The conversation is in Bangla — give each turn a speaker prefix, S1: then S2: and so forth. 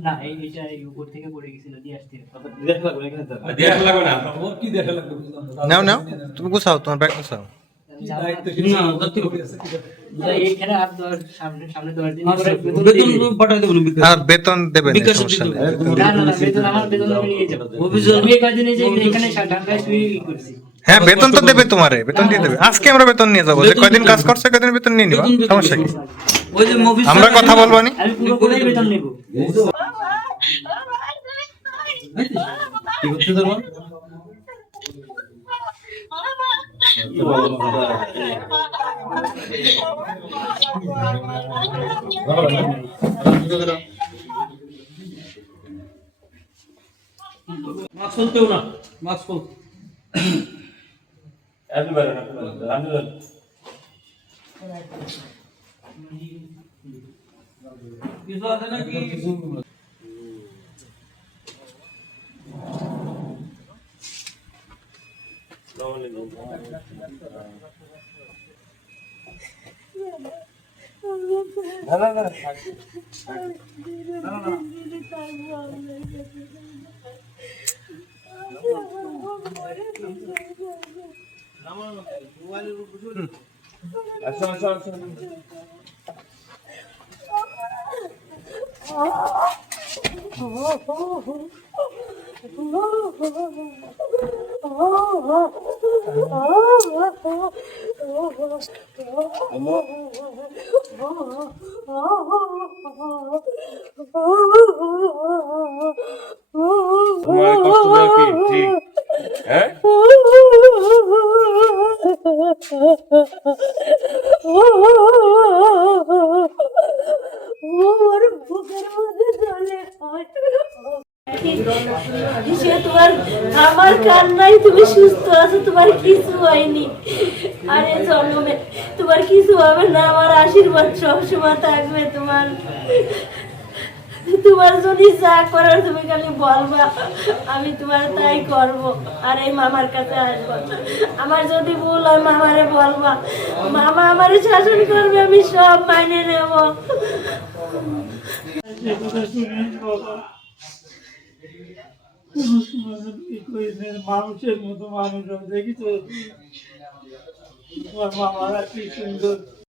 S1: না এই এটা এই উপর থেকে পড়ে গেছিল দিয়ে আসতে
S2: দেড়শো লাগবে না
S3: ওর কি দেখা লাগবে
S4: নাও নাও তুমি গুছাও তোমার ব্যাগ গুছাও।
S3: আচ্ছা,
S1: বেতন
S4: দেবেন সমস্যা নেই।
S1: না না না
S4: হ্যাঁ বেতন তো দেবে তোমারে, বেতন দিয়ে দেবে। আজকে আমরা বেতন নিয়ে যাব। যে কয়দিন কাজ করছে কয়দিন বেতন নিয়ে নিবা? সমস্যা কি? আমরা কথা বলব নি?
S1: আমি পুরো। করে বেতন নেব
S3: কি হচ্ছে তোর মা? মাস্ক খুলতেও না মাস্ক খুল কিছু আছে নাকি
S2: তোমার কষ্ট দেওয়া কি ঠিক হ্যাঁ
S5: ওর সে তোমার আমার কান্নাই তুমি সুস্থ আছো তোমার কিছু হয়নি আরে জন্মে? তোমার কিছু হবে না, আমার আশীর্বাদ সবসময় থাকবে তোমার। তোমার যদি যা করার তুমি খালি বলবা, আমি তোমার তাই করব, আর এই মামার কাছে আসব। আমার যদি ভুল হয় মামারে বলবা, মামা আমারে শাসন করবে, আমি সব মাইনে নেব।
S6: মানুষের মতো মানুষ দেখি তো মামারা কি সুন্দর।